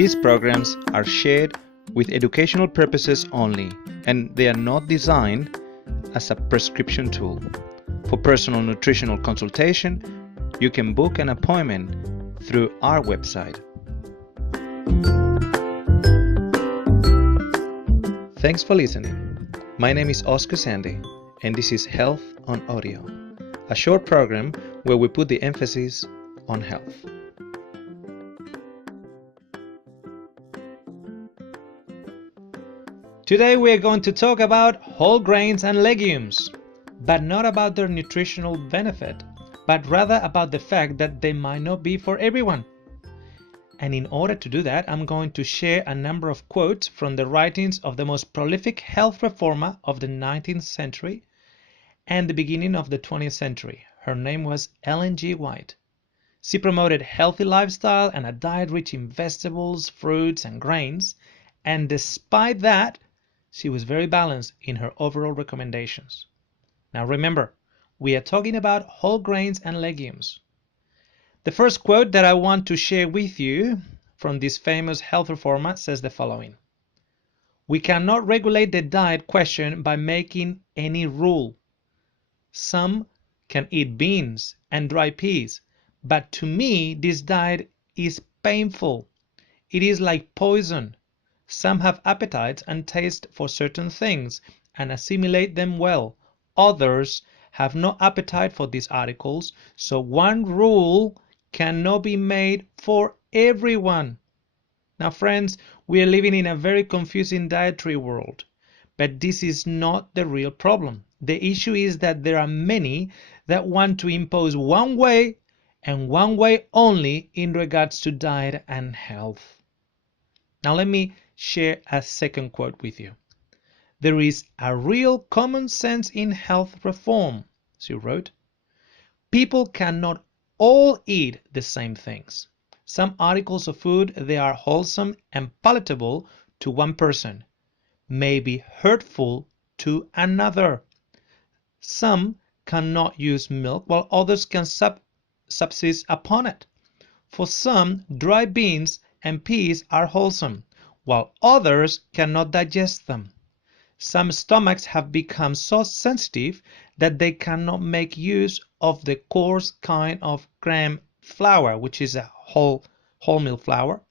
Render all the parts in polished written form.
These programs are shared with educational purposes only, and they are not designed as a prescription tool. For personal nutritional consultation, you can book an appointment through our website. Thanks for listening. My name is Oscar Sande, and this is Health on Audio, a short program where we put the emphasis on health. Today we are going to talk about whole grains and legumes, but not about their nutritional benefit, but rather about the fact that they might not be for everyone. And in order to do that, I'm going to share a number of quotes from the writings of the most prolific health reformer of the 19th century and the beginning of the 20th century. Her name was Ellen G. White. She promoted healthy lifestyle and a diet rich in vegetables, fruits, and grains, and despite that, she was very balanced in her overall recommendations. Now remember, we are talking about whole grains and legumes. The first quote that I want to share with you from this famous health reformer says the following: "We cannot regulate the diet question by making any rule. Some can eat beans and dry peas, but to me this diet is painful. It is like poison. Some have appetites and taste for certain things and assimilate them well. Others have no appetite for these articles, so one rule cannot be made for everyone." Now friends, we are living in a very confusing dietary world, but this is not the real problem. The issue is that there are many that want to impose one way and one way only in regards to diet and health. Now let me share a second quote with you. "There is a real common sense in health reform," she wrote. "People cannot all eat the same things. Some articles of food, they are wholesome and palatable to one person, may be hurtful to another. Some cannot use milk while others can subsist upon it. For some, dry beans and peas are wholesome, while others cannot digest them. Some stomachs have become so sensitive that they cannot make use of the coarse kind of gram flour, which is a wholemeal flour.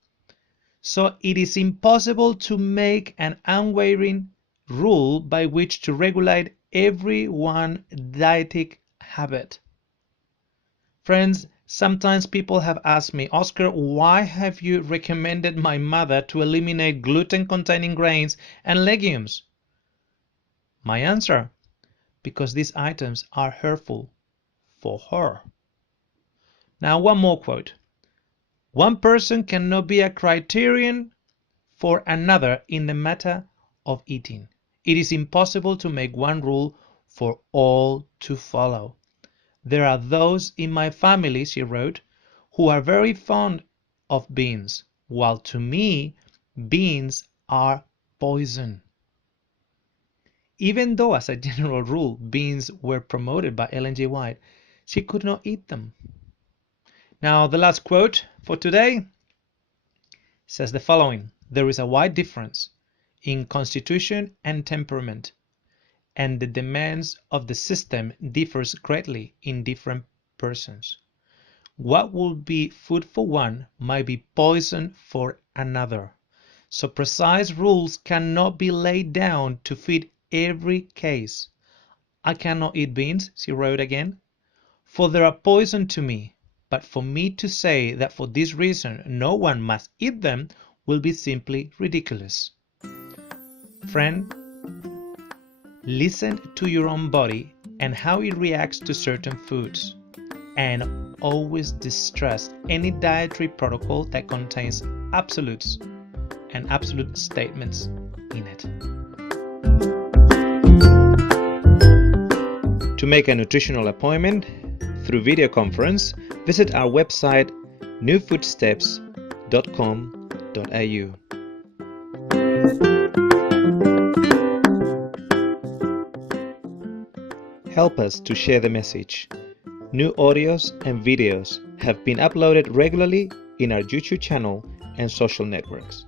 So it is impossible to make an unvarying rule by which to regulate every one dietetic habit." Friends, sometimes people have asked me, "Oscar, why have you recommended my mother to eliminate gluten-containing grains and legumes?" My answer: because these items are hurtful for her. Now one more quote. "One person cannot be a criterion for another in the matter of eating. It is impossible to make one rule for all to follow. There are those in my family," she wrote, "who are very fond of beans, while to me beans are poison." Even though, as a general rule, beans were promoted by Ellen G. White, she could not eat them. Now the last quote for today says the following: "There is a wide difference in constitution and temperament, and the demands of the system differs greatly in different persons. What would be food for one might be poison for another. So precise rules cannot be laid down to fit every case. I cannot eat beans," she wrote again, "for they are poison to me. But for me to say that for this reason no one must eat them will be simply ridiculous." Friend, listen to your own body and how it reacts to certain foods, and always distrust any dietary protocol that contains absolutes and absolute statements in it. To make a nutritional appointment through video conference, visit our website newfoodsteps.com.au. Help us to share the message. New audios and videos have been uploaded regularly in our YouTube channel and social networks.